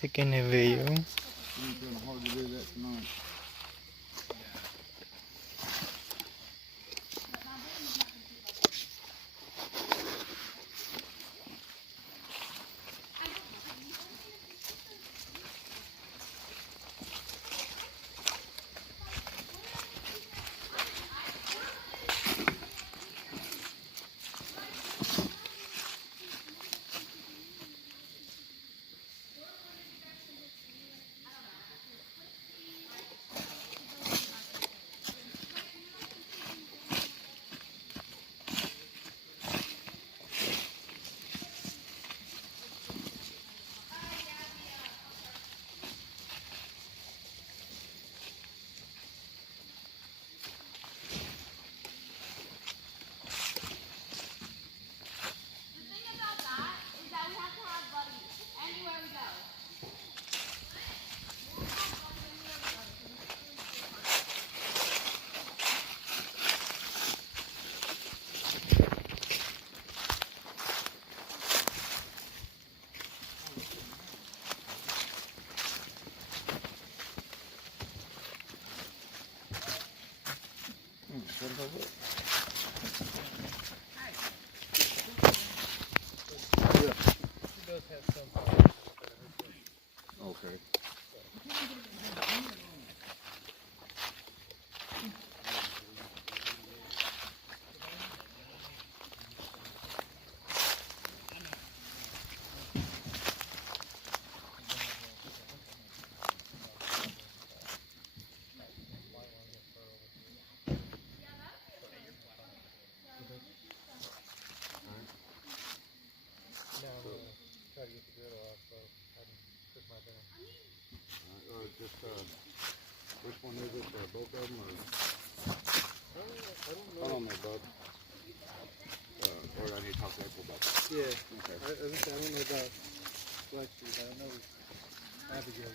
taking a video. It's kind of hard to do that tonight. Okay. Which one is it? Both of them? Or? I don't know, bud. Or I need to talk to April about that. Yeah. Okay. I don't know about Lexi, but I know Abigail.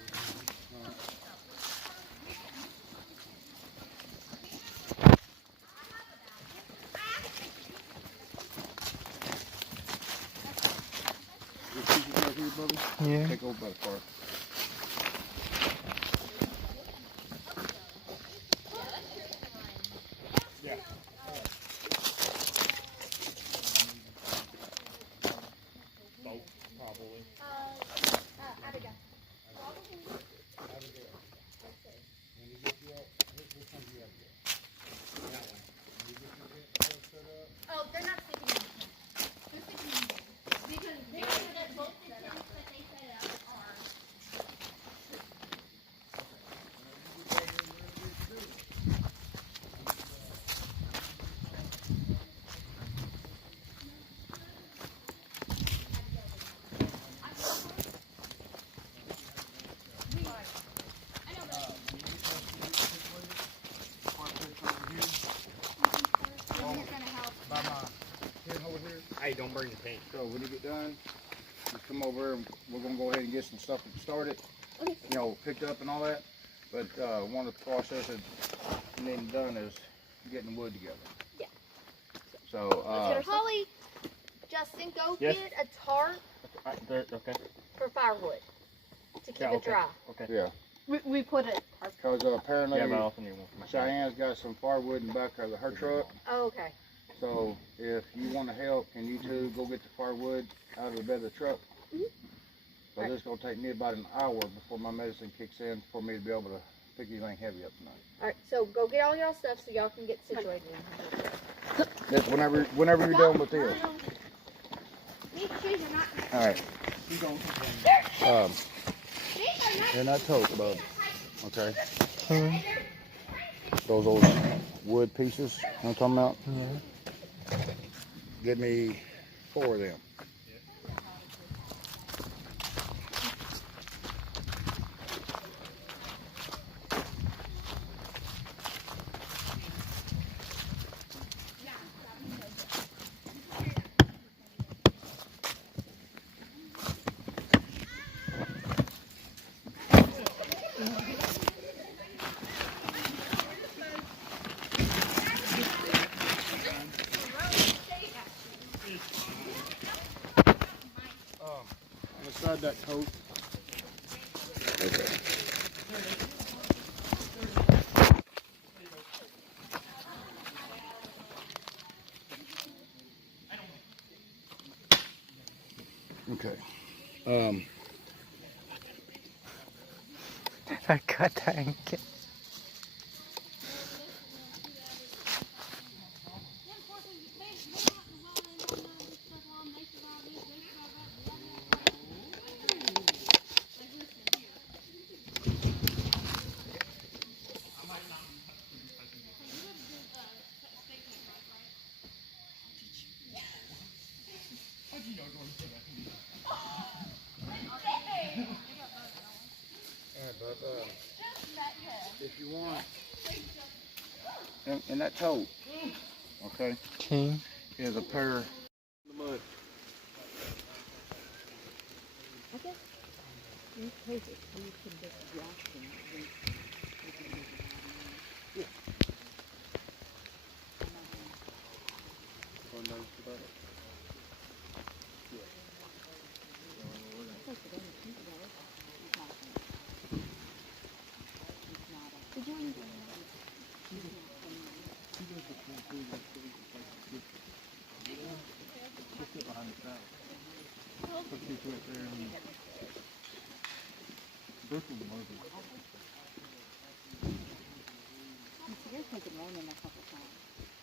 Yeah. Take over by the car. Yeah. Both, probably. Abigail. Abigail. When you get which one do you have to get? That one. When you get set up. Oh, they're not sticking in. They're sticking in. Because both the tents that they set up are. Hey, don't bring the paint. So when you get done, just come over and we're gonna go ahead and get some stuff started. Okay. You know, picked up and all that. But one of the processes needing done is getting wood together. Yeah. So Holly, Justin, go Yes. get a tarp Okay. for firewood to keep Yeah, it okay. dry. Okay. yeah, We put it. because apparently Yeah, but I also need one for my Cheyenne's got some firewood in the back of her truck. Oh, okay. So if you want to help, can you two go get the firewood out of the bed of the truck? Mhm. So this is going to take me about an hour before my medicine kicks in for me to be able to pick anything heavy up tonight. All right. So go get all y'all stuff so y'all can get situated. That's whenever you're done with this. These trees are not. All right. They're not tote, bud. Okay. Those old wood pieces, you know what I'm talking about? Yeah. Give me 4 of them. Inside that coat, Okay. Acá tanque. Yeah, but if you want, in that tote, okay, King. is a pair. The mud.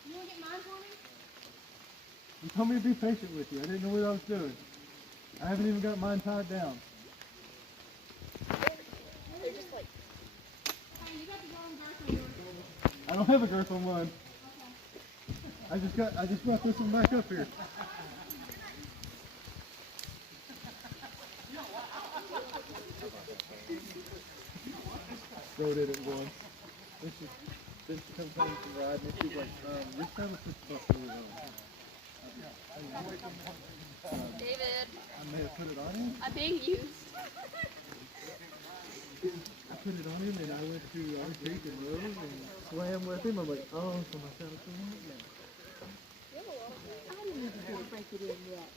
You want to get mine for me? You told me to be patient with you. I didn't know what I was doing. I haven't even got mine tied down. Hey, you got the wrong girth on yours. I don't have a girth on mine. I just brought this one back up here. Bro did it once. Then she comes home from riding and she's like, this time it's supposed to be David, I may have put it on him. I'm being used. I put it on him and I went to our creek and rode and swam with him. I'm like, oh, so my saddle's so hot now. I didn't even break it in yet.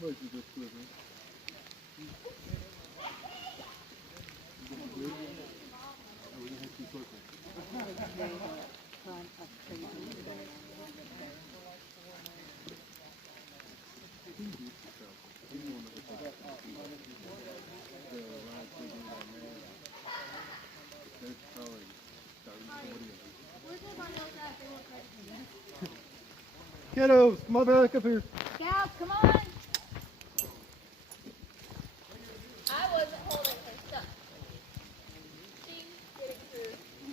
Look, you just quivering. Oh, we don't have to circle. Where's everybody else at? They want credit. Kiddos, come on back up here. Scouts, come on! I wasn't holding her stuff. She's getting her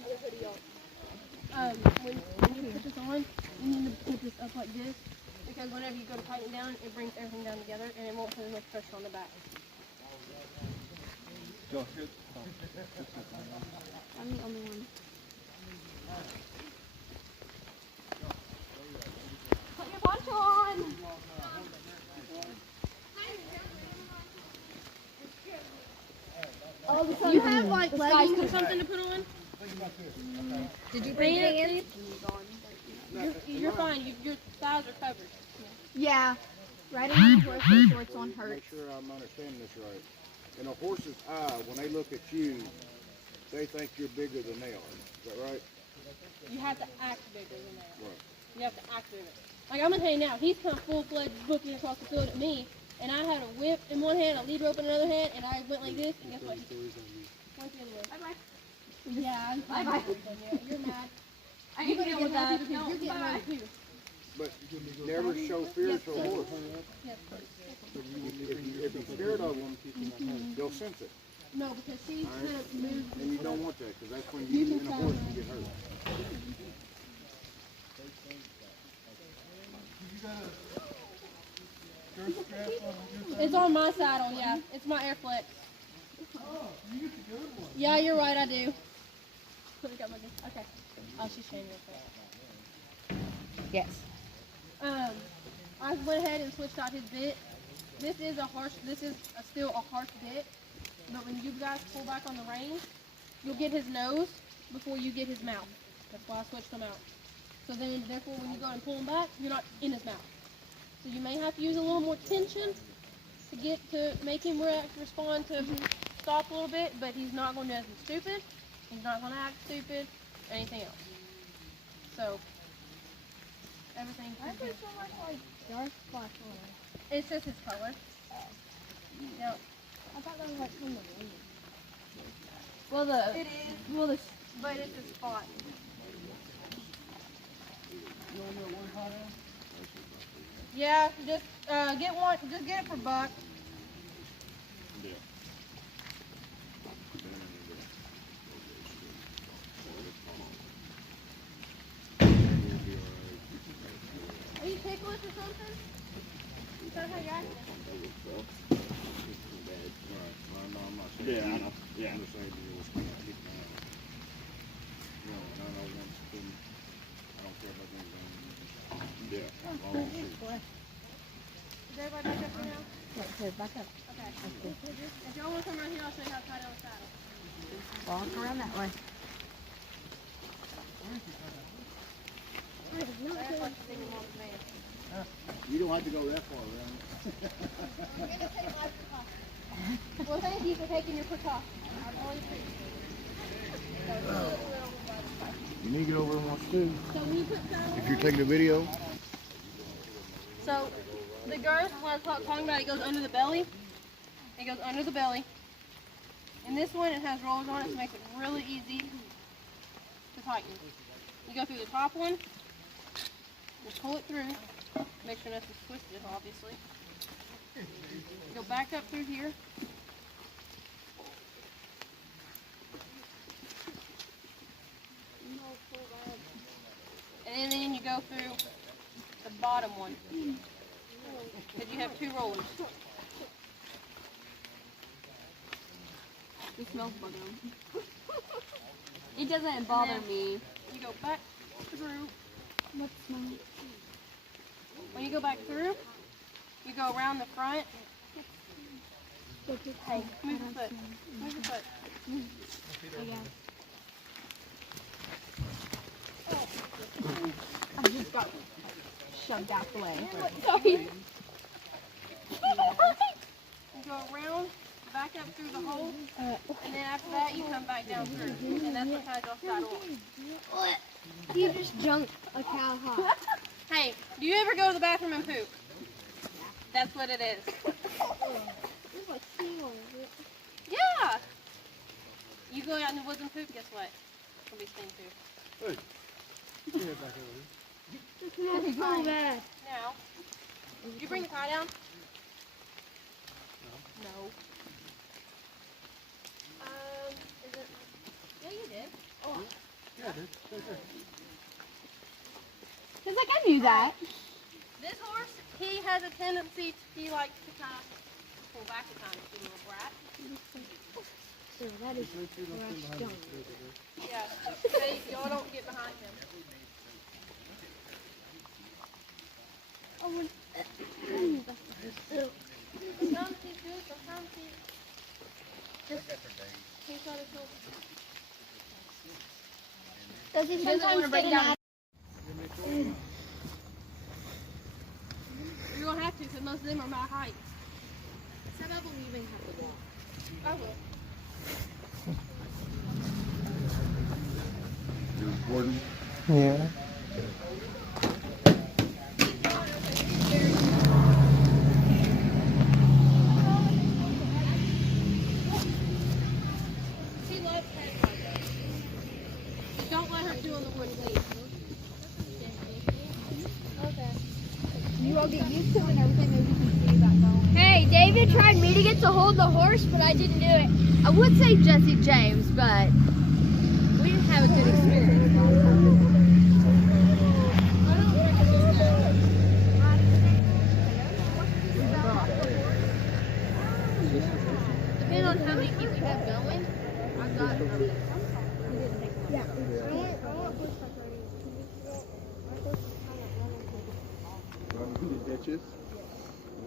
other hoodie on. When you put this on, you need to put this up like this, because whenever you go to tighten it down, it brings everything down together, and it won't put as much pressure on the back. I'm the only one. Put your poncho on! Oh, you have like leggings or something to put on? Did you bring it? You're fine. Your thighs are covered. Yeah, riding on a horse with shorts on hurts. Make sure I'm understanding this right. In a horse's eye, when they look at you, they think you're bigger than they are. Is that right? You have to act bigger than that. Right. You have to act bigger. Like I'm gonna tell you now, he's come full-fledged booking across the field at me, and I had a whip in one hand, a lead rope in another hand, and I went like this, and guess what? Went the other way. Bye-bye. Yeah, Bye-bye. You're mad. I You ain't can gonna deal get with that that. because you're getting Bye. ready too. But never show fear to a horse. Yes, If you're scared of them, they'll sense it. no, because she's kind of moved. And you don't want that, because that's when you and a horse can get hurt. It's on my saddle, yeah. It's my Airflex. Yeah, you're right, I do. Okay. Oh, she's changing it. Yes. I went ahead and switched out his bit. This is still a harsh bit, but when you guys pull back on the reins, you'll get his nose before you get his mouth. That's why I switched them out. So then, therefore, when you go and pull him back, you're not in his mouth. So you may have to use a little more tension to make him respond to stop a little bit, but he's not going to do anything stupid. He's not going to act stupid, anything else. So everything. Why is there so much like dark spots on it? It's just his color. No. I thought that was like from the rain. Well, it is. Well, but it's a spot. Yeah, just get one. Just get it for buck. Are you ticklish or something? Is that how you're acting? Yeah, I know. Yeah. I'm just saying you was kind of keep an eye on it. You know, and I know once in, I don't care about anything. Yeah. As long as you shoot. Is everybody back up for now? Back up. Okay. If y'all want to come around here, I'll show you how to tie down the saddle. Walk around that way. That's like the thing on the man. You don't have to go that far around. You're going to take my precautions. Well, thank you for taking your precautions. I really appreciate it. You need to get over and watch too. So when you put saddle If you're taking a video. So the girth, when I was talking about, it goes under the belly. It goes under the belly. And this one, it has rollers on it, so it makes it really easy to tighten. You go through the top one, just pull it through. Make sure nothing's twisted, obviously. Go back up through here. And then you go through the bottom one. Because you have two rollers. It smells butter. It doesn't bother me. You go back through. What smell? When you go back through, you go around the front. Hey, move your foot. Move your foot. I just got shoved out the way. Sorry. You go around, back up through the hole, and then after that you come back down through. And that's what ties off saddle on. You just jumped a cow hop. Hey, do you ever go to the bathroom and poop? That's what it is. There's like sea on it. Yeah. You go out in the woods and poop, guess what? It'll be sting poop. Hey. It smells so bad. Now, did you bring the tie down? No. Is it? Yeah, you did. Oh. Yeah, dude. Right there. It's like I knew that. This horse, he has a tendency, he likes to kind of pull back a time, he's a little brat. So that is fresh junk. Yeah, y'all don't get behind him. Oh, when... Sometimes he's good, sometimes he's on his shoulder. Does he doesn't sometimes break get down. mad? You're going to have to, because most of them are my height. Some of them even have to walk. I will. You're recording? Yeah. She loves heads like that. Just don't let her chew on the wood, please. Okay. You all get used to it and everything, maybe you can see that going. Hey, David tried me to get to hold the horse, but I didn't do it. I would say Jesse James, but we didn't have a good experience. Depending on how many feet we have going, I've got The ditches?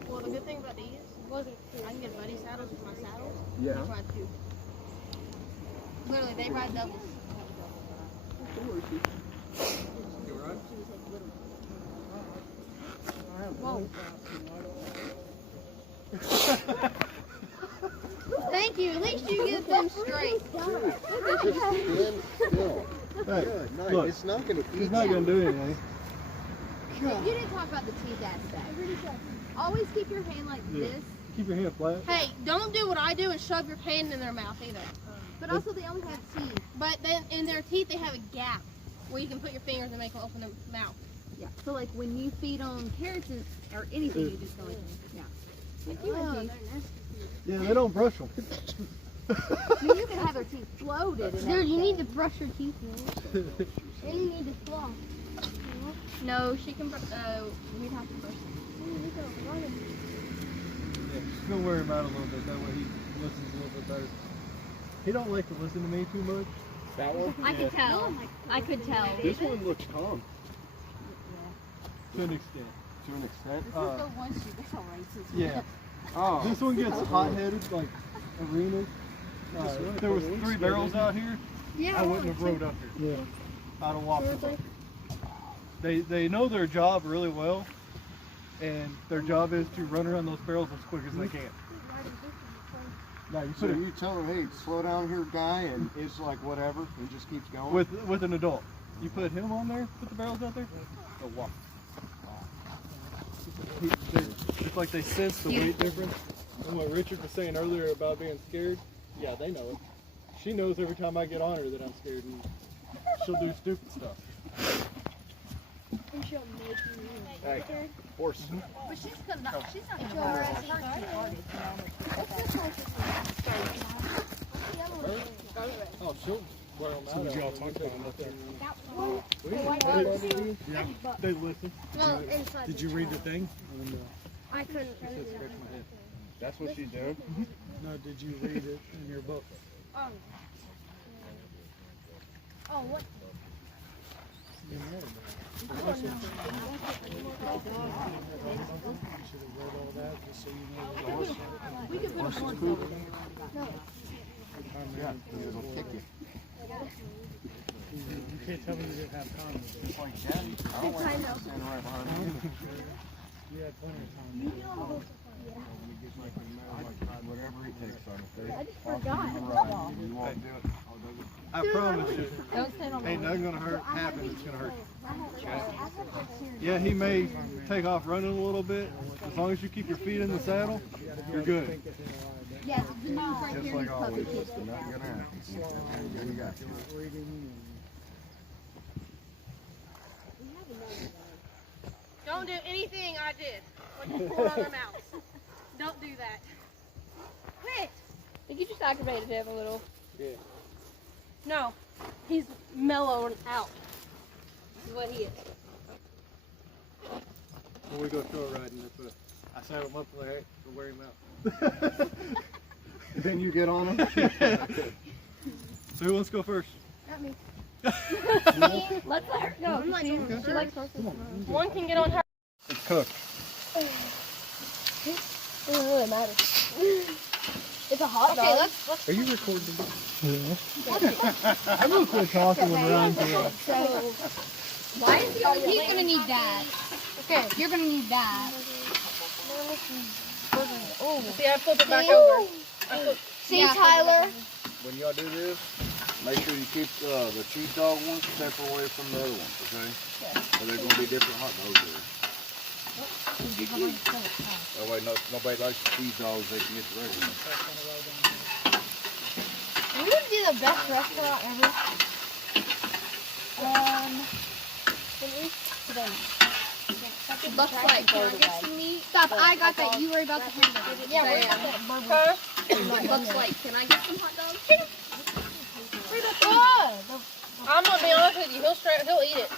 Well, the good thing about these I can get buddy saddles with my saddles. Yeah. Each ride two. Literally, they ride doubles. Whoa. Thank you. At least you get them straight. Just stand still. Hey, Good, nice. look. It's not going to eat He's not you. going to do anything. You didn't talk about the teeth aspect. Always keep your hand like this. Keep your hand flat. Hey, don't do what I do and shove your hand in their mouth either. But also they only have teeth. But then in their teeth, they have a gap where you can put your fingers and make them open their mouth. Yeah. So like when you feed them carrots or anything, you just go like, yeah. Like you would Yeah, they don't brush them. you can have their teeth floated. Dude, you need to brush your teeth more. And you need to floss. No, she can. We'd have to brush them. Yeah, just gonna wear him out a little bit. That way he listens a little bit better. He don't like to listen to me too much. That one? I could tell. I could tell. This one looks calm. To an extent. To an extent? The one she gets all racist. Yeah. Oh. This one gets hot-headed like arenas. If there was 3 barrels out here, I wouldn't have rode up here. Yeah. I'd have walked up. They know their job really well, and their job is to run around those barrels as quick as they can. Now you So put it you tell him, hey, slow down here, guy, and it's like whatever, and just keeps going? with an adult. You put him on there, put the barrels out there, they'll walk. It's like they sense the weight difference. And what Richard was saying earlier about being scared, yeah, they know it. She knows every time I get on her that I'm scared, and she'll do stupid stuff. Hey, horse. But she's not going to hurt Oh, she'll wear them out. So did y'all talk about it up there? Yeah, they listen. Well, inside. Did you read the thing? I couldn't. That's what she's doing? No, did you read it in your book? Oh, what? We could put a horse over there. Yeah, it'll kick you. You can't tell me you didn't have time. Just like Daddy. I don't want to stand right behind you. You had plenty of time. Whatever it takes on it. I just forgot. You won't do it. I promise you, Don't stand on ain't nothing gonna happen that's gonna hurt you. Yeah, he may take off running a little bit. As long as you keep your feet in the saddle, you're good. Yes, the news right Just here. like always, it's not gonna happen. There you go. Don't do anything I did when you pull on their mouths. Don't do that. Quit. I think you just aggravated him a little. Yeah. No, he's mellowing out. This is what he is. When we go trail riding, that's what I saddle him up to wear him out. Then you get on them? So who wants to go first? Not me. Let's let her go. I'm not doing it. She likes horses. One can get on her. It's cooked. It doesn't really matter. It's a hot dog. Okay, let's Are you recording? Yeah. I'm gonna quit talking when Ryan's around. Why is he always He's gonna need that. Okay, you're gonna need that. Oh. See, I flip it back over. See, Tyler? When y'all do this, make sure you keep the cheese dog ones separate away from the other ones, okay? Or they're going to be different hot dogs there. That way nobody likes the cheese dogs, they can get the regular ones. We would be the best restaurant ever. looks like Stop, I got that. You worry about the hamburger. Yeah, we're about that burger. looks like. Can I get some hot dogs? I'm gonna be honest with you. He'll eat it.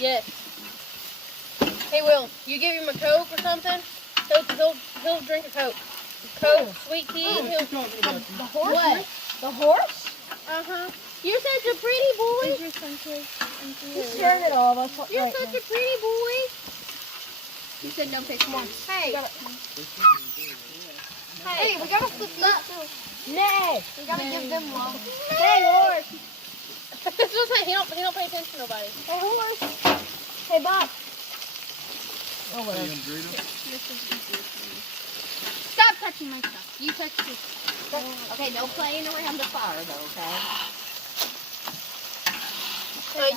Yes. He will. You give him a Coke or something, he'll drink a Coke. Coke, sweet tea. The horse? What? The horse? Uh-huh. You're such a pretty boy. He's staring at all of us. You're such a pretty boy. He said no fish. Come on. Hey. Hey, we gotta flip these too. Nay. We gotta give them love. Hey, horse. That's what I'm saying. He don't pay attention to nobody. Hey, horse. Hey, Bob. Oh, whatever. Stop touching my stuff. You touch this. Okay, no playing around the fire though, okay?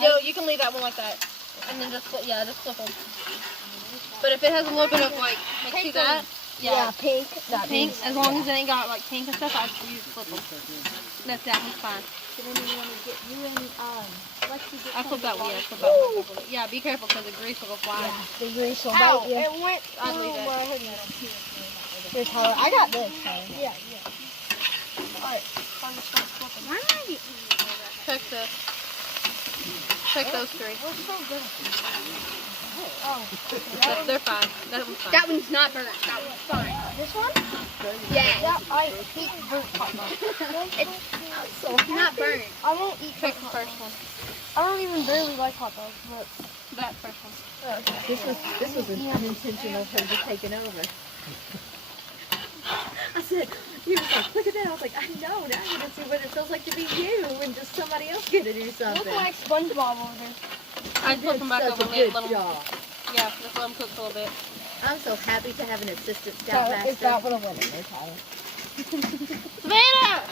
Yo, you can leave that one like that. and then just flip them. But if it has a little bit of like, see that? Yeah, pink. Pink. As long as it ain't got like pink and stuff, I just use flip them. That one's fine. So then you want to get you and Lexi get I flip that one. Yeah, be careful because the grease will go fly. Yeah, the grease will Ow, bite you. it went I'd leave through it. my hoodie. Your color. I got this color. Yeah. Alright, find the stuff, flip them. Why am I getting Check this. Check those three. What's so good? They're fine. That one's fine. That one's not burnt. That one's fine. This one? Yeah. I hate burnt hot dogs. It's not burnt. I won't eat Check the first one. I don't even barely like hot dogs, but That first one. This was an unintentional her just taking over. I said, he was like, look at that. I was like, I know. Now I get to see what it feels like to be you and just somebody else get to do look something. like SpongeBob over there. I flip them back Such over a and good let them. job. Yeah, just let them cook a little bit. I'm so happy to have an assistant So scoutmaster. if that would have won, they're tired. Savannah!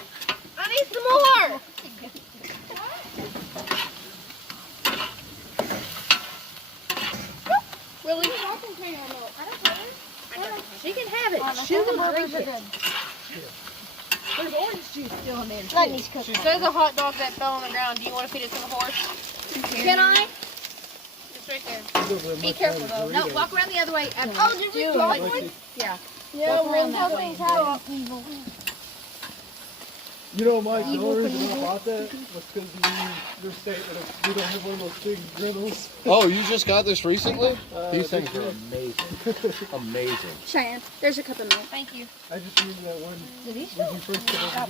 I need some more! Really? She can have it. The She will burgers drink are it. good. There's orange juice still in there. That too. needs cooking. There's a hot dog that fell on the ground. Do you want to feed it to the horse? Can I? It's right there. Be careful, though. No, walk around the other way. Oh, did we draw one? Yeah. Yeah, Walk around that way. things have evil. You know, Mike, the only reason I bought that was because of your statement of we don't have one of those big griddles. Oh, you just got this recently? These this things are year. amazing. Amazing. Cheyenne, there's a cup of milk. Thank you. I just used that one. Did he When you first get over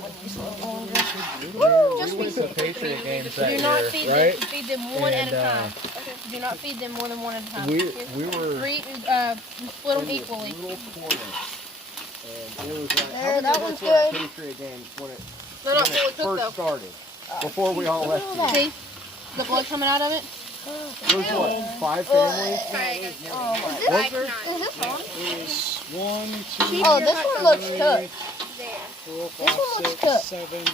Just We went to Patriot games that Do not year, feed right? them. Feed them one at a And, time. Do not feed them more than one at a time. We were Three, split them equally. Little corner. And it was like, There, how many that of one's us were at good. Patriot games when it They're not when it fully cooked first though. started? Before we all left here. See? The blood coming out of it? There was what, 5 families? Is this on? It's 1, 2, Oh, this one looks cooked. 4, This one 5, looks 6, cooked. 7,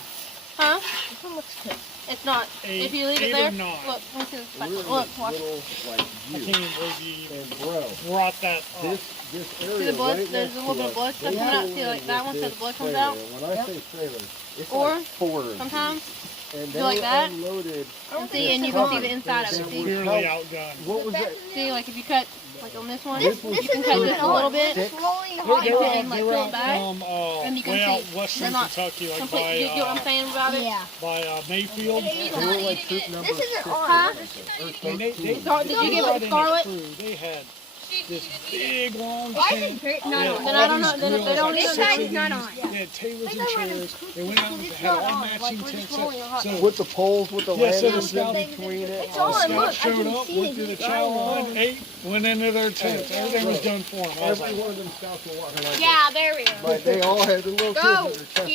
Huh? This one looks cooked. It's not. 8, If you leave it 8 there, or 9. look, let me see this back. We were Look, this watch. little, like, I you. can't even believe you even And bro, brought that up. this area See the blood? right There's next a little to bit of us, blood stuff they coming out. pulled See, like in that with one, so the this blood comes trailer. out. And when I say trailer, it's Or like 4 of sometimes. these. And do like they that. unloaded. And see, and you can see the inside of it. See? Severely outgunned. What was that? See, like if you cut, like on this one, This was you can cut this a little bit. It's rolling You hot. can like They were pull out it back. from And you can way out see western they're not Kentucky, like complete. You get what I'm saying about it? Yeah. by Mayfield. They were like troop number This isn't 6 on. And they Did you give it to Scarlett? They had this big long Why is tank. it They not had on? Then all I don't know. these Then if they grills, don't like need This six side's of not these. on. They had tables and chairs. They went out and It's had not all on. matching Like, we're tents. just rolling a hot So with the poles with the Yeah, so the lanterns in scout- between it. It's the on. scouts Look, I showed can up, see went it. through the It's chow on. line, ate, went into their tents. Everything was done for them. I was Every like, one of them scouts were walking like Yeah, there we go. this. But they all had the little Go kids in their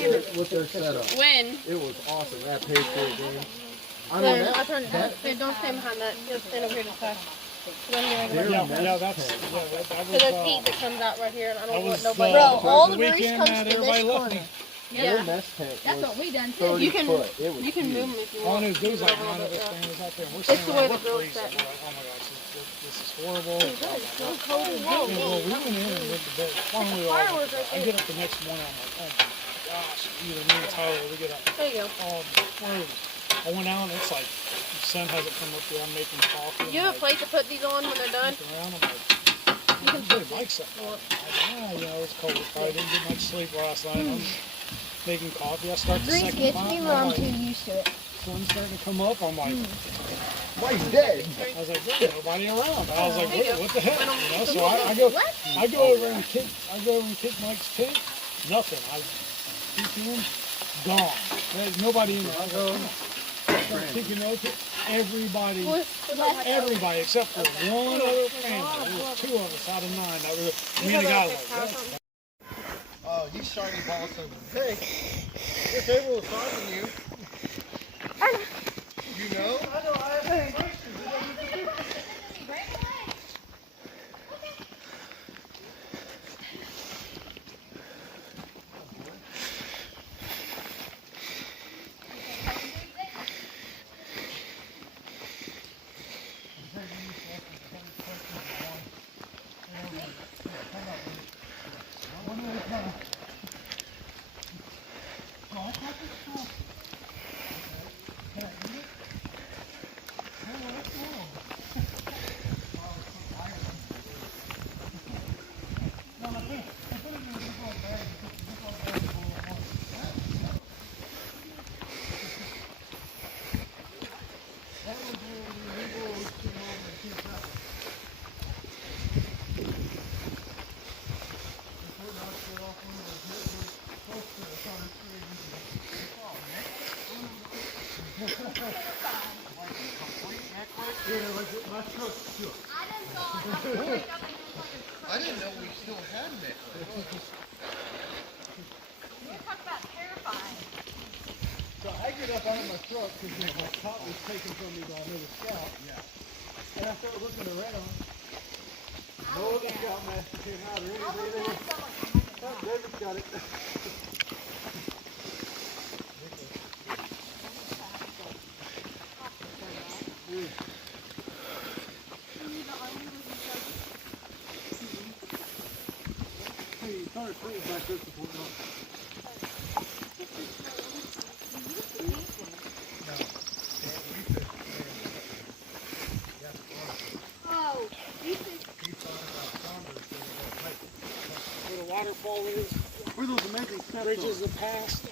here. chest with their setup. When? It was awesome. That Patriot game. I mean, There, I that, turned it down. Hey, don't stand behind that. Just stand over here to the side. yeah, that's, that So was, there's heat that comes out right here, and I that don't was want nobody. Bro, all the the grease weekend comes that to this everybody left corner. me. their Yeah. mess tent That's was what we done too. 30 You can- foot. It was You can huge. move them if you All I want. knew is there was like Move 9 them of a us little bit, families out there. We're It's the saying, way like, the we're grill's freezing. set. We're like, oh my gosh, this is horrible. So cold and Yeah, warm. well, we went in and went to bed. Finally, Fireworks right I get up the next morning. I'm like, oh my gosh, either me and Tyler, we get up. There you go. Oh, froze. I went out and it's like, the sun hasn't come up yet. I'm making coffee. You have a plate to put these on when they're done? Looking around, I'm like, you can put Mike's up. You know, it's cold. I didn't get much sleep last night. I'm making coffee. I start the Grease second gets pot. me and where I'm I'm like, too used to it. sun's starting to come up. I'm like, Mike's dead. I was like, there's nobody around. I was like, There you wait, go. what the heck? You know, so I go over and kick Mike's tent. Nothing. I peek in, gone. There's nobody in there. I go, start kicking over. Everybody except for one other family. There was 2 of us out of 9. That were me and the guy was like, yeah. Oh, you shiny ball something. Hey, your table was talking to you. You know? I know, I have questions. I didn't know we still had necklaces. Talk about terrifying. So I get up out of my truck because my top was taken from me by another scout. Yeah. And I start looking around. No other scoutmaster came out or anything. Oh, David's got it. Hey, you started putting back up before not. Oh, you should. Where the waterfall is, Where those amazing steps bridges the past.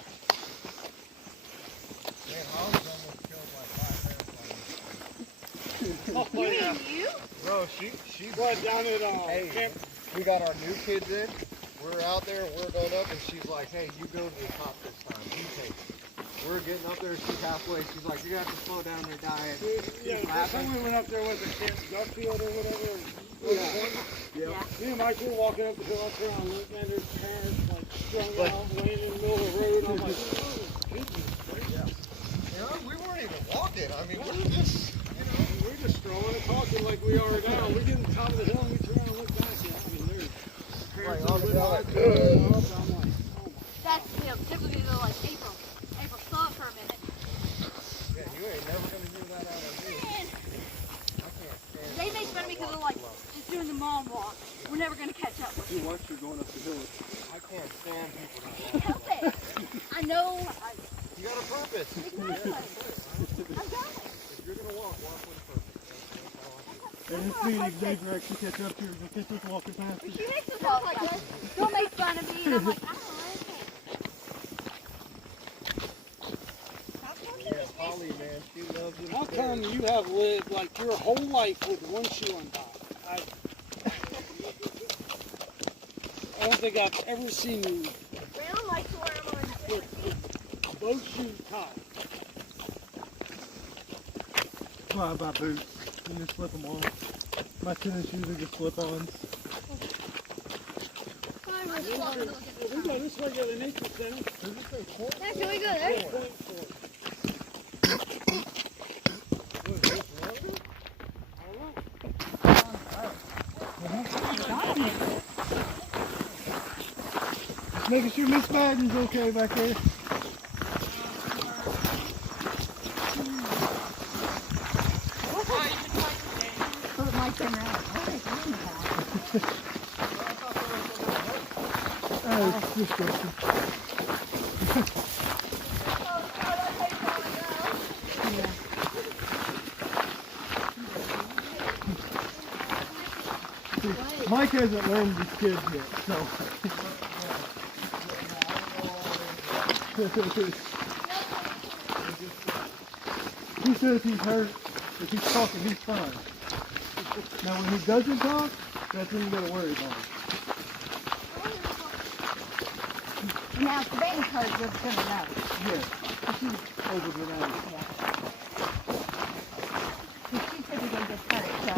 Man, I was almost killed by 5 Oh, You yeah. mean you? Bro, she What, down at Hey, camp? we got our new kids in. We're out there, we're going up, and she's like, hey, you go to the top this time. You take it. We're getting up there, she's halfway. She's like, you're going to have to slow down there, dying. Yeah, that's when we went up there with the Camp Gutfield or whatever. Yeah. Me and Mike were walking up the hill up there and I looked, man, there's parents like strung out, laying in the middle of the road. I'm like, oh, goodness gracious. You know, we weren't even walking. I mean, we're just, We're just strolling and talking like we are now. We get to the top of the hill and we turn around and look back. I mean, there's parents Like, with all our the kids good. up. I'm like, oh my. That's typically they're like April. April, slow up for a minute. yeah, you ain't never going to hear that out of me. Man, I can't stand they make fun of me because they're like, just doing the mom walk. We're never gonna catch up with You watch her going up the hill. I can't stand people that you. Help it. I know. You got a purpose. Exactly. I got it. If you're going to walk with a purpose. That's all I And it's me and David actually catch up to her and catch us walking past her. She makes us all like, don't make fun of me. And I'm like, I don't like it. Yeah, Holly, man, she loves it. How come you have lived like your whole life with one shoe untied? I don't think I've ever seen you Brown likes to wear them on with both shoes tied. Well, I buy boots. You just slip them on. My tennis shoes are just slip-ons. We go this way to the nature center. Can we go there? Just making sure Miss Madden's okay back there. Put my camera out. Oh, it's disgusting. Mike hasn't learned these kids yet, so. He says he's hurt. If he's talking, he's fine. Now when he doesn't talk, that's when you gotta worry about it. Now, if the baby's hurt, we're gonna know. Yeah, she's over dramatic. She typically gets hurt, so.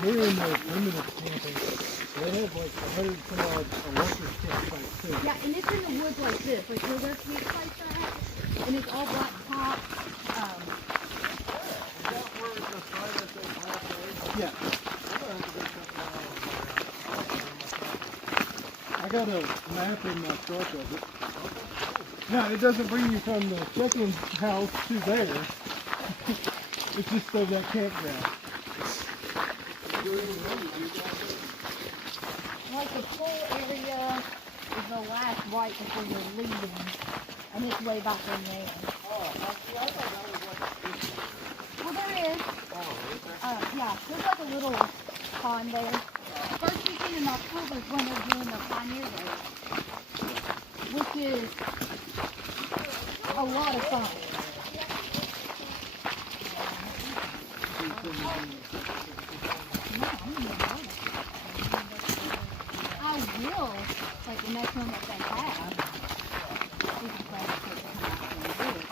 We're in the primitive camping. They have like 100 some odd workers campsites too. Yeah, and it's in the woods like this, like where their campsites are at, and it's all black top. Yeah. I got a map in my truck of it. No, it doesn't bring you from the check-in house to there. It's just of that campground. Like the pool area is the last right before you're leaving, and it's way back in there. Well, there is. Yeah, there's like a little pond there. First weekend in October is when they're doing the Pioneer Day, which is a lot of fun. I will, like the next one that they have, we can plan to take the time out and do it.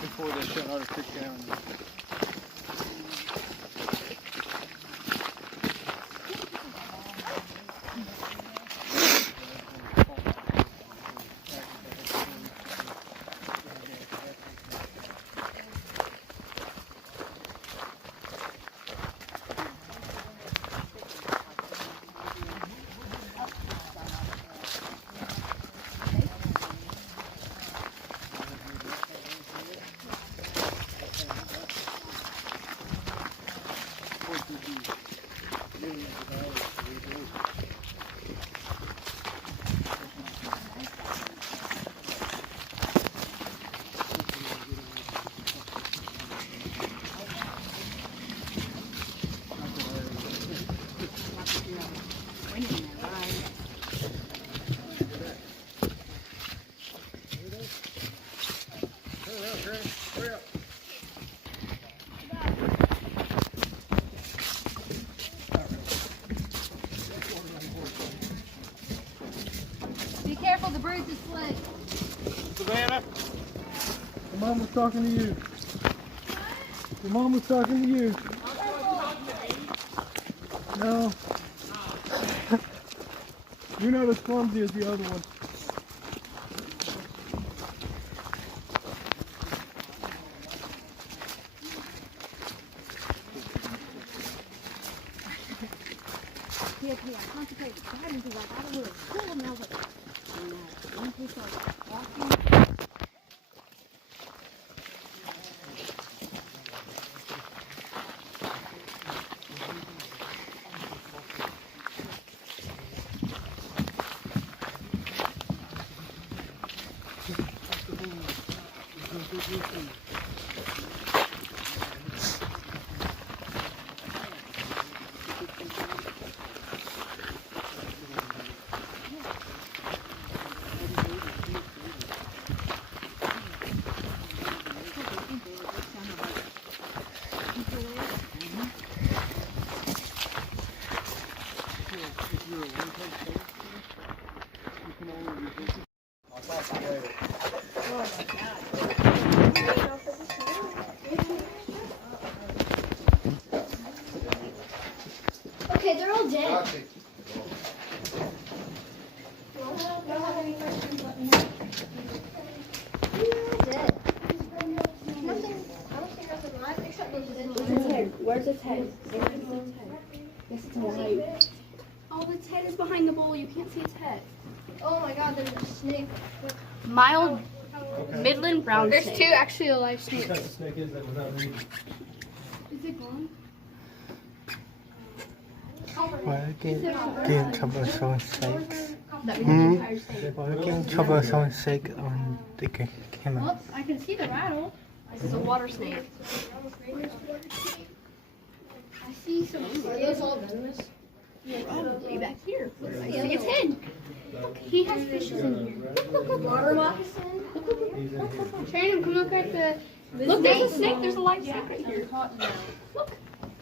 Before they shut Otter Creek down. Be careful, the bridge is slick. Savannah, your mom was talking to you. Your mom was talking to you. No. You're not as clumsy as the other one. Yeah, I concentrated driving because I got a little cool and I was like, once we start walking. Okay, they're all dead. Roxy. Don't have any questions, let me know. They're all dead. Nothing, I don't see nothing live except those dead. Where's its head? Where's its head? Yes, it's white. Oh, its head is behind the bowl. You can't see its head. Oh my god, there's a snake. Mild Midland brown There's snake. two actually alive snakes. What type of snake is that without reading? Is it gone? Why did commercial snakes? Looking trouble someone's sake on the camera. Well, I can see the rattle. This is a water snake. I see some. Are those all venomous? Probably back here. See its head. He has fishes in here. Water moccasin. Shannon, come look at the. Look, there's a snake. There's a live snake right here. Caught now. Look.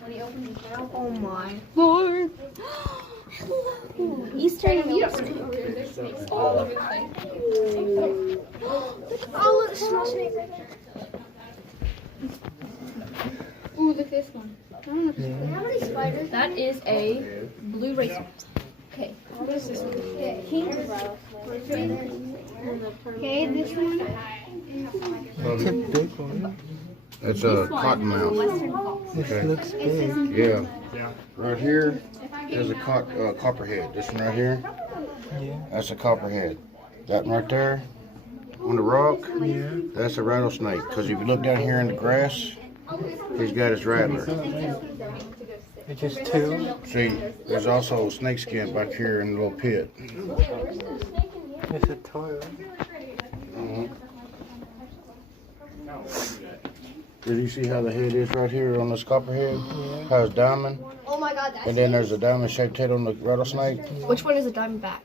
When he opens his mouth. Oh my lord. He's turning You over. don't see over here. There's snakes all over the place. Oh, look, small snake right there. Ooh, look at this one. I don't know. How many spiders? That is a blue racer. Okay. What is this one? Pink. Okay, this one. It's a big one. That's a cottonmouth. Western fox. This Okay. looks big. Yeah. Right here is a copperhead. This one right here, Yeah. that's a copperhead. That one right there on the rock, Yeah. that's a rattlesnake. Because if you look down here in the grass, he's got his rattler. It's just two. See, there's also a snake skin back here in the little pit. It's a toilet. Did you see how the head is right here on this copperhead? Yeah. How it's diamond? Oh my god, that's And then there's a diamond-shaped head on the rattlesnake. Which one is a diamondback?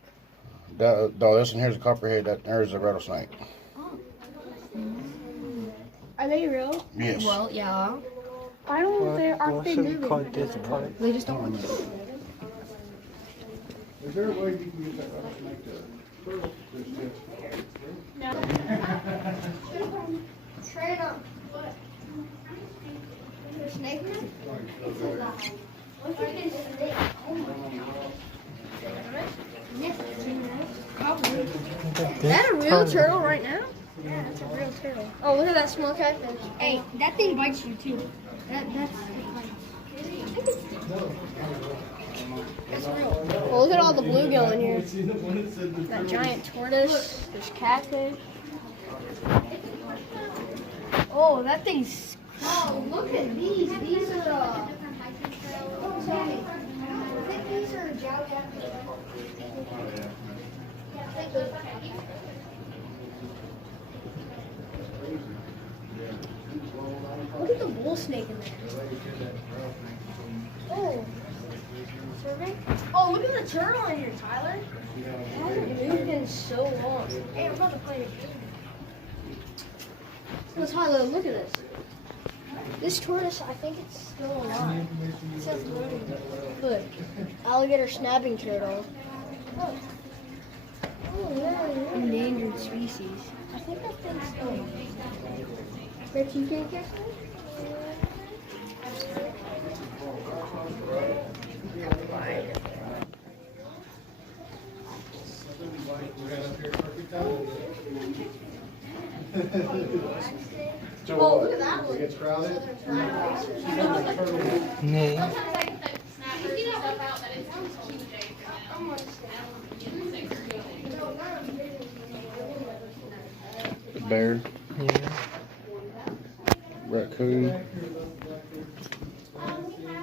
No, this one here's a copperhead. That there's a rattlesnake. Are they real? Yes. Well, yeah. I don't. They aren't What they should we moving? call this part? They just don't want to. Is there a way you can get that rattlesnake to Straight up. Snake man? Look at this snake. Oh my god. Yes, it's Is that a real turtle right now? Yeah, it's a real turtle. Oh, look at that small catfish. Hey, that thing bites you too. That's Well, look at all the bluegill in here. That giant tortoise. There's catfish. Oh, that thing's. Oh, look at these. These are don't tell me. I think these are Jow Japanese. Look at the bull snake in there. Oh. Survey? Oh, look at the turtle in here, Tyler. It hasn't moved in so long. Hey, I'm about to play a game. Oh, Tyler, look at this. This tortoise, I think it's still alive. It says loading. Look, alligator snapping turtle. Oh, yeah. Endangered species. I think that thing's still alive. Bet you can't catch that? Oh, look at that one. It gets crowded. Nee. Bear, Yeah. raccoon.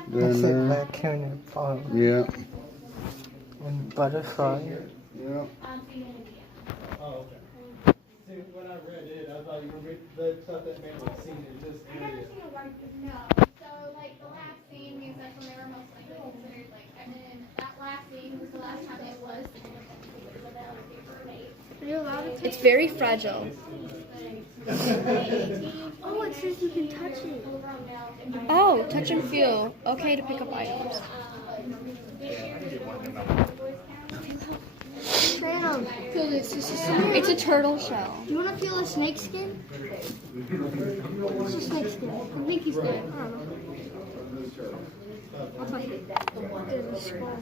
That's Down a there. raccoon and frog. Yeah. And butterfly. Yeah. Oh, okay. See, when I read it, I thought you were the stuff that man was seen in this area. No. So, like, the last scene means that's when they were most likely considered, like, and then that last scene was the last time it was Are you allowed to It's very fragile. Oh, it says you can touch it. Oh, touch and feel. Okay to pick up items. Phantom. Feel this. This is It's a turtle shell. Do you want to feel a snake skin? It's a snake skin. I think he's dead. I don't know. I'll touch it. There's a skull.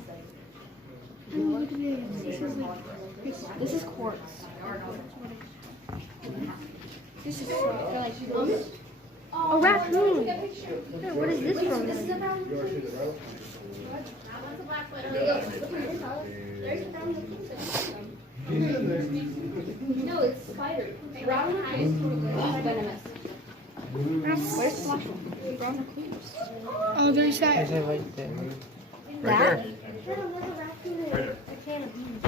Oh, look at this. This is like. This is quartz. This is like. A raccoon. What is this from? This is a No, it's spider. Brown is venomous. Where's the last one? Oh, there's that. Is it right there? That? There's a raccoon in a can of beans.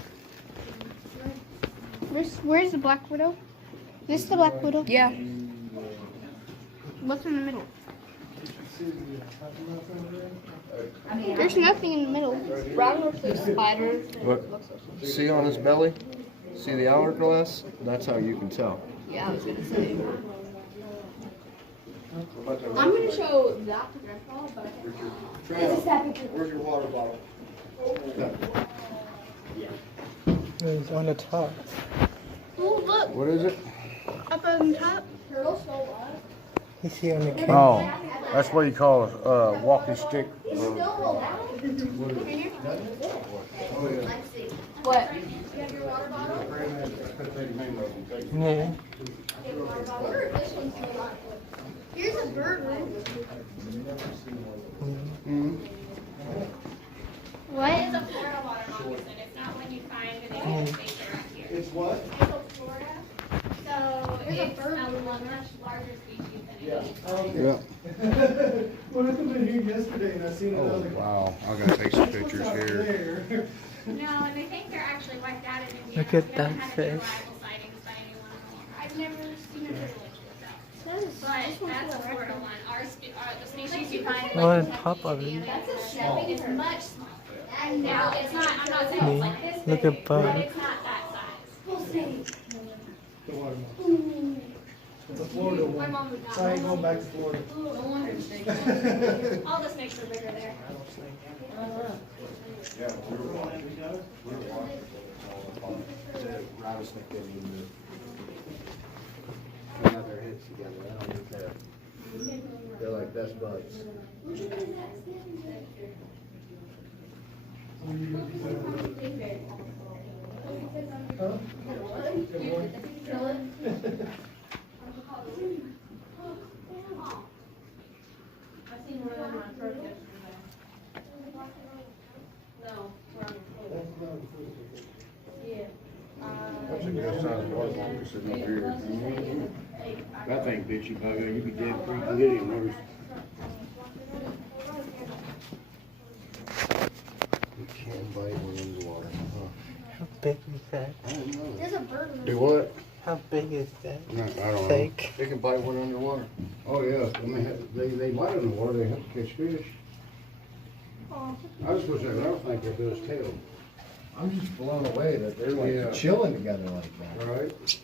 Where's the black widow? This the black widow? Yeah. What's in the middle? There's nothing in the middle. Rattlers like spiders. Look, see on his belly? See the hourglass? That's how you can tell. Yeah, I was gonna say. I'm gonna show that to Grandpa, but Where's your water bottle? It's on the top. Oh, look. What is it? Up on top. You see on the cake. Oh, that's what you call a walking stick. what? Yeah. Here's a bird room. What? It's a Florida water moccasin. It's not one you find in any states around here. It's what? It's a Florida. So it's a much larger species than it is. Yeah. What happened in here yesterday and I seen Oh, another. wow. I gotta take some pictures here. There. No, and I think they're actually wiped out in India. Look at We that haven't had any fish. reliable sightings by anyone. I've never seen a turtle like this. But that's a Florida one. The species you find in Oh, like on top of it. That's a snapping. It's much smaller. Now it's not. I'm not saying it's like this Look big, at but Bud. it's not that size. The watermelon. The Florida My one. mom would not. I ain't going back to Florida. No wonder it's big. All the snakes are bigger there. Rattlesnake didn't even move. They have their heads together. I don't even care. They're like best buds. I seen one on my throat yesterday. No, we're on your floor. Yeah. That's a good sized water moccasin up here. That thing bit you, bugger. You'd be dead before you can get him. You can bite one in the water. How big is that? I don't know. There's a bird room. Do what? How big is that? No, I don't know. Fake. They can bite one underwater. Oh yeah, they bite in the water. They help catch fish. I was supposed to have rattlesnake up his tail. I'm just blown away that they're like chilling together like that. Right?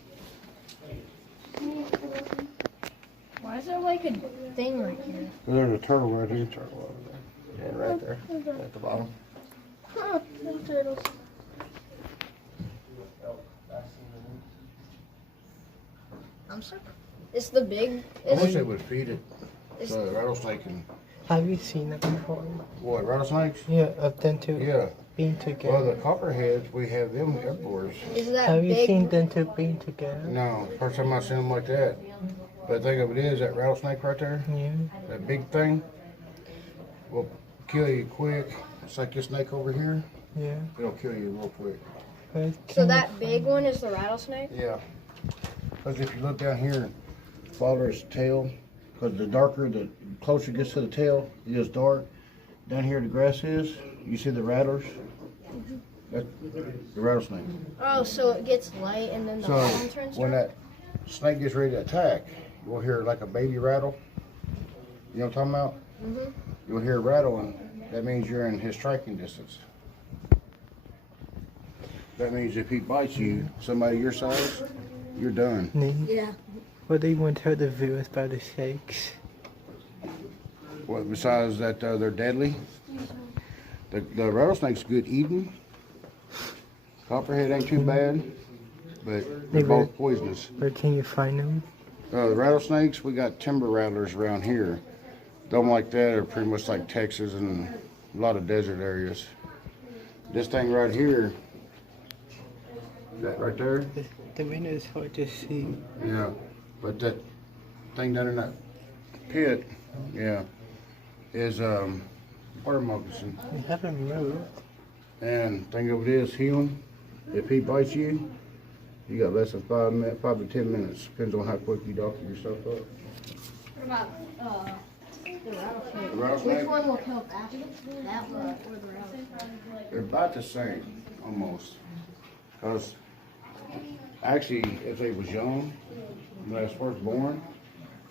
Why is there like a thing right here? There's a turtle right here. Turtle over there. Yeah, right there at the bottom. Huh, no turtles. I'm sorry. It's the big. I wish they would feed it It's, so the rattlesnake can. Have you seen it before? What, rattlesnakes? Yeah, of them two Yeah. being Well, together. the copperheads, we have them herbivores. is that Have you big? seen them two being together? No, first time I seen them like that. But the thing of it is, that rattlesnake right there, Yeah. that big thing, will kill you quick. It's like this snake over here. Yeah. It'll kill you real quick. But So can that big one is the rattlesnake? Yeah. Because if you look down here and follow its tail, because the darker, the closer it gets to the tail, it gets dark. Down here the grass is, you see the rattlers? That's the rattlesnake. Oh, so it gets light and then the So horn turns when dark? that snake gets ready to attack, you'll hear like a baby rattle. You know what I'm talking about? Mhm. You'll hear a rattle, and that means you're in his striking distance. That means if he bites you, somebody your size, you're done. Yeah. What do you want to tell the viewers about the snakes? What, besides that they're deadly? The rattlesnake's good eating. Copperhead ain't too bad, but they're Maybe. both poisonous. Where can you find them? The rattlesnakes, we got timber rattlers around here. Them like that are pretty much like Texas and a lot of desert areas. This thing right here, that right there, The window is hard to see. yeah. But that thing down in that pit, yeah, is water moccasin. You haven't moved. And thing of it is, healing. If he bites you, you got less than 5 to 10 minutes. Depends on how quick you doctor yourself up. What about the rattlesnake? The rattlesnake? Which one will kill faster? That one or the rattlesnake? They're about the same, almost. Because Actually, if they was young, when they was first born,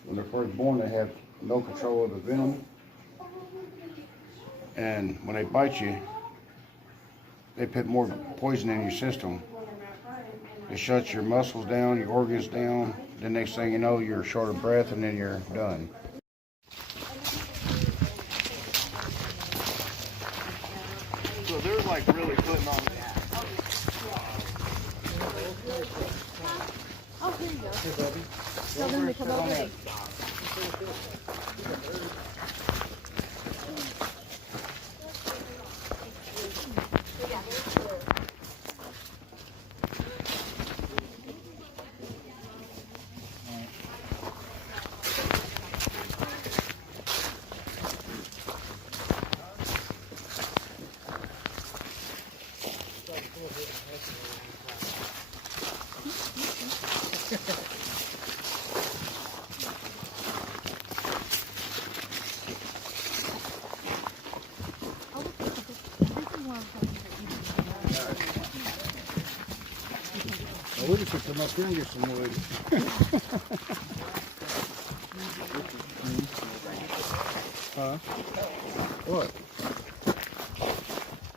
when they're first born, they have no control of the venom. And when they bite you, they put more poison in your system. It shuts your muscles down, your organs down. The next thing you know, you're short of breath, and then you're done. So they're like really putting on that. Oh, here you go. Hey, buddy. Tell them to come over. Well, we just come up here and get some wood. Huh? What?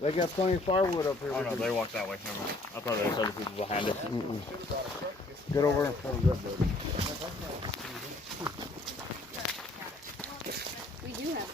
They got plenty of firewood up here. Oh no, they walked that way. Never mind. I thought there was other people behind it. Get over and put them up, buddy. We do have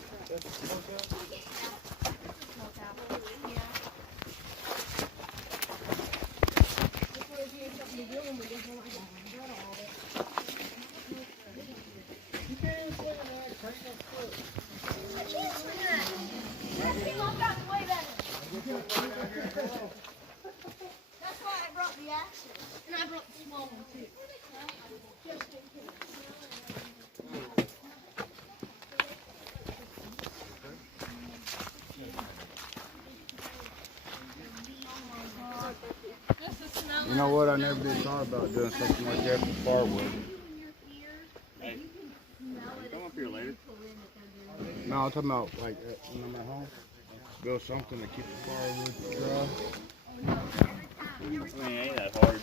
That's why I brought the axe. And I brought the small one too. Just in case. You know what? I never did thought about doing something like that for firewood. Hey, come up here later. No, I'm talking about like when I'm at home. Build something to keep the firewood dry. I mean, it ain't that hard.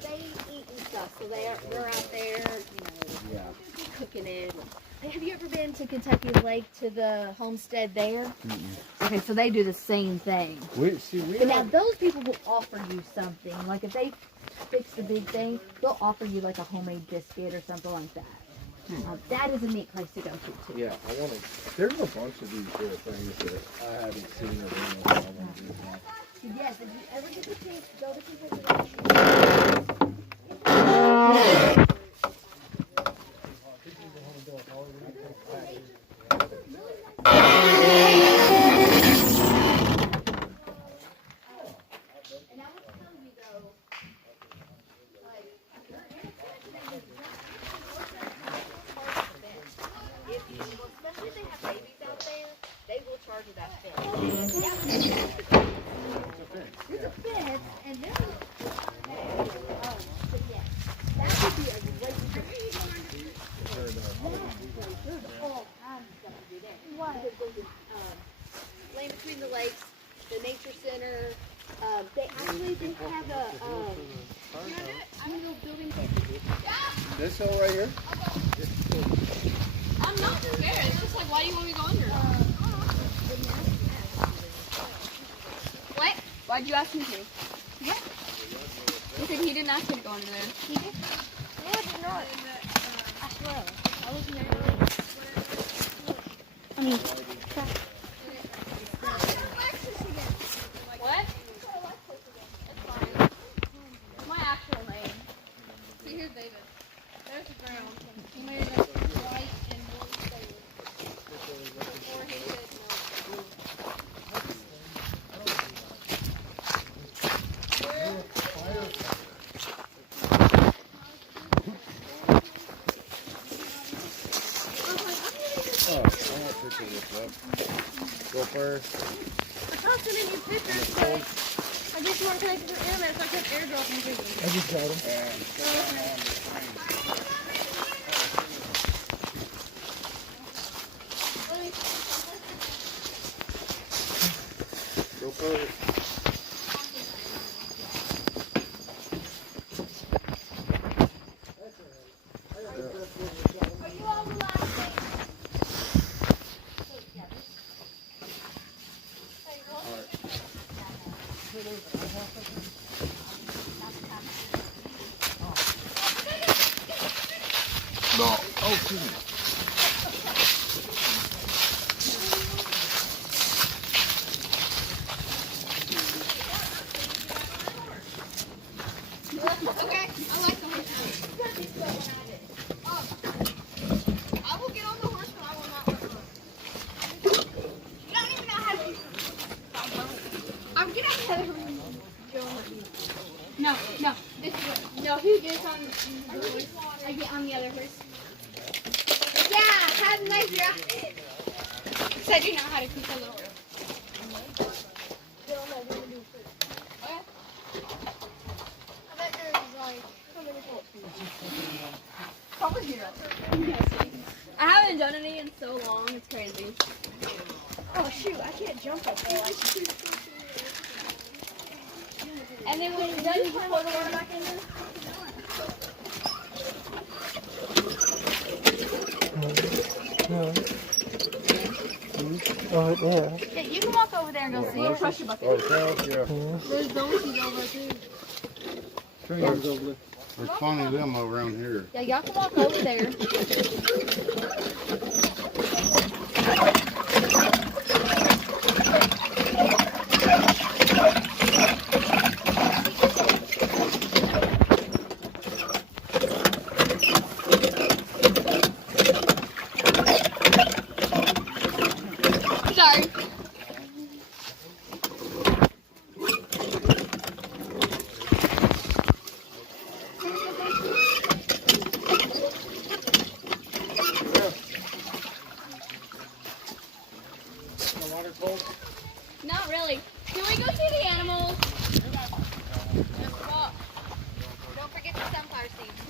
They eat and stuff, so they're out there, cooking it. Have you ever been to Kentucky Lake to the homestead there? Okay, so they do the same thing. But now those people will offer you something. Like if they fix the big thing, they'll offer you like a homemade biscuit or something like that. That is a neat place to go to too. Yeah, I want to. There's a bunch of these little things that I haven't seen or anything I want to do now. Yes, if you ever get the chance to go to Kentucky. Especially if they have babies out there, they will charge you that fence. There's a fence, and then that would be a great There's all kinds of stuff to do there. What? Land between the lakes, the nature center. They actually did have a little building. This hill right here? I'm not scared. It's just like, why do you want me to go under? What? Why'd you ask me to? Yeah. He said he didn't ask me to go under there. He did? No, I did not. I swear. I wasn't there. I mean, What? It's fine. It's my actual name. See, here's David. There's the ground. He made it white and blue stone. Before he said no. Oh, I want to picture this up. Go first. I was sending you pictures, but I guess you weren't connected to the internet, so I kept airdropping pictures. I just got them. Go first. No. Oh, excuse me. Okay, I like the horse. I will get on the horse, but I will not let her. You don't even know how to. I'm get out of here. No, this is what. No, he gets on the horse. I get on the other horse. Yeah, have a nice ride. Said you know how to control the horse. I haven't done any in so long. It's crazy. Oh shoot, I can't jump up there. And then when you're done, you just pull the water back in there. Oh, yeah. Yeah, you can walk over there and go see it. Crush your bucket. There's donkeys over too. Trainers over there. There's plenty of them around here. Yeah, y'all can walk over there. Sorry. Not really. Can we go see the animals? Just walk. Don't forget the sunflower seeds.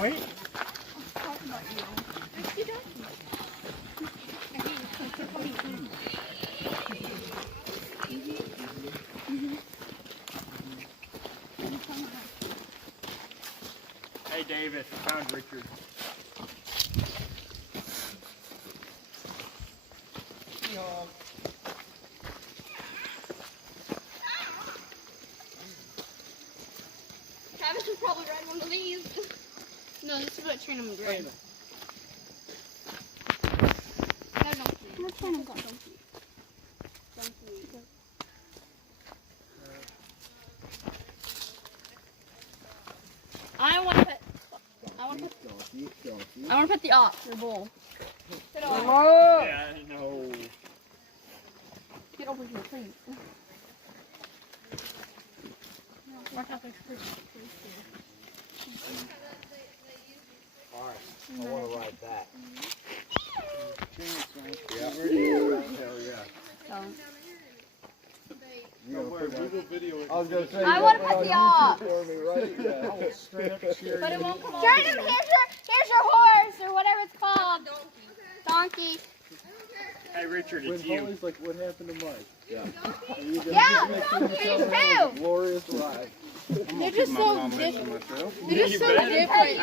Wait. Hey, Davis, I found Richard. Travis would probably ride one of these. No, this is what Trina would ride. No, donkey. What Trina's got donkey? I want to put the ox or bull. Yeah, I know. Get over here, please. Alright, I want to ride that. Yeah. Hell yeah. I was gonna say. I want to put the ox. But it won't come on. Here's your horse or whatever it's called. Donkey. Hey, Richard, When it's you. Polly's like, what happened to Mike? Yeah. Yeah, me too. Glorious ride. They're just so different. They're just so different.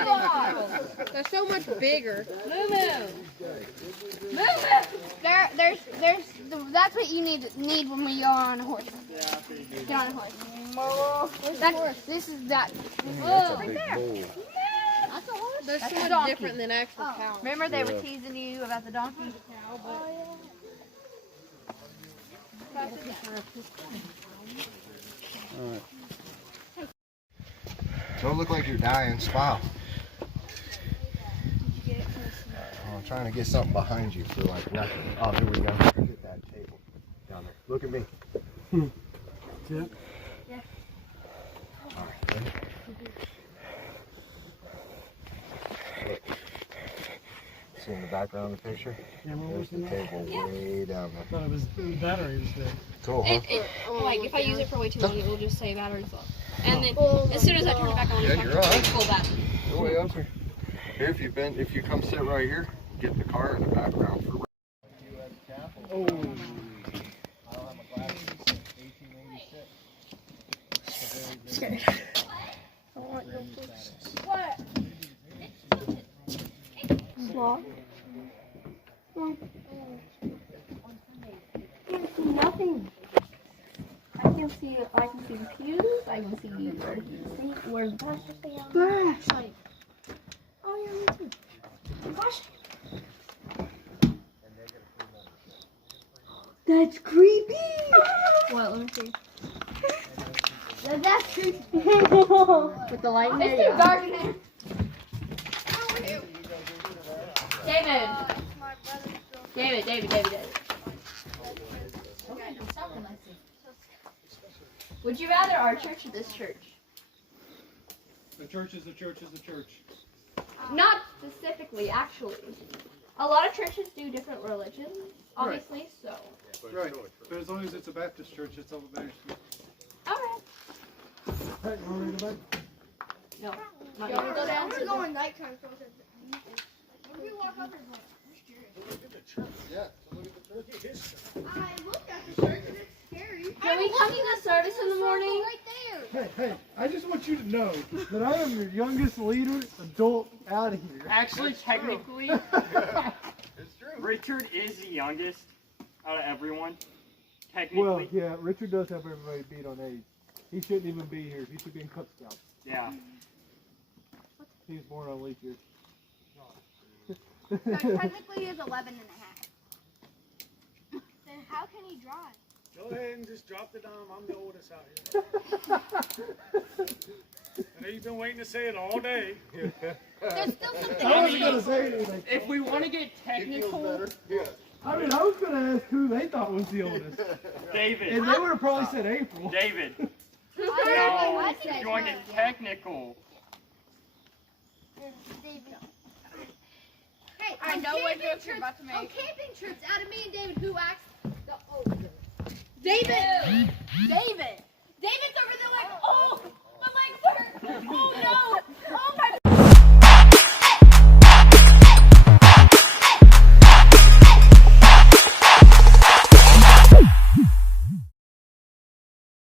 They're so much bigger. Move. That's what you need when we go on a horse. Get on a horse. This is that. That's a big bull. That's a horse. They're That's so a much donkey. different than actual cows. Remember they were teasing you about the donkey? Don't look like you're dying. Smile. I'm trying to get something behind you for like nothing. Oh, here we go. Get that table down there. Look at me. Yeah. All right, ready? Look. See in the background of the picture? There's the table way down there. I thought it was the battery was dead. Cool, huh? Like if I use it for way too long, it will just say battery's low. And then as soon as I turn it back on, Yeah, it's you're back to right. full battery. Go way up here. Here, if you come sit right here, get the car in the background for. Oh. I don't have my glasses. 1886. scared. I want to go places. What? Vlog. I can see nothing. I can see the pews. I can see where he's where's the pastor stand. Flashlight. Oh yeah, me too. Gosh. That's creepy. What? Let me see. That's creepy. With the light in there. It's too dark in there. David. Would you rather our church or this church? The church is the church is the church. Not specifically, actually. A lot of churches do different religions, obviously, so. Right. But as long as it's a Baptist church, that's all that matters to me. Alright. Hey, you want to go back? No. Not Yeah, yet. go down to going nighttime. So when we walk up, there's like, Yeah, so look at the church. I looked at the church and it's scary. Can we come to the service in the morning? Right there. Hey, I just want you to know that I am your youngest leader, adult out of here. Actually, technically, Richard is the youngest out of everyone. Technically. Well, yeah, Richard does have everybody beat on age. He shouldn't even be here. He should be in Cub Scouts. Yeah. He was born on leap year. So technically he's 11 and a half. Then how can he drive? Go ahead and just drop the dime. I'm the oldest out here. I know you've been waiting to say it all day. There's still something. I wasn't gonna say anything. If we want to get technical, I mean, I was gonna ask who they thought was the oldest, David. and they would have probably said April. David. I No, you want to get technical. Hey, I know what jokes you're about to make. On camping trips, out of me and David, who acts the oldest? David! David! David's over there like, oh!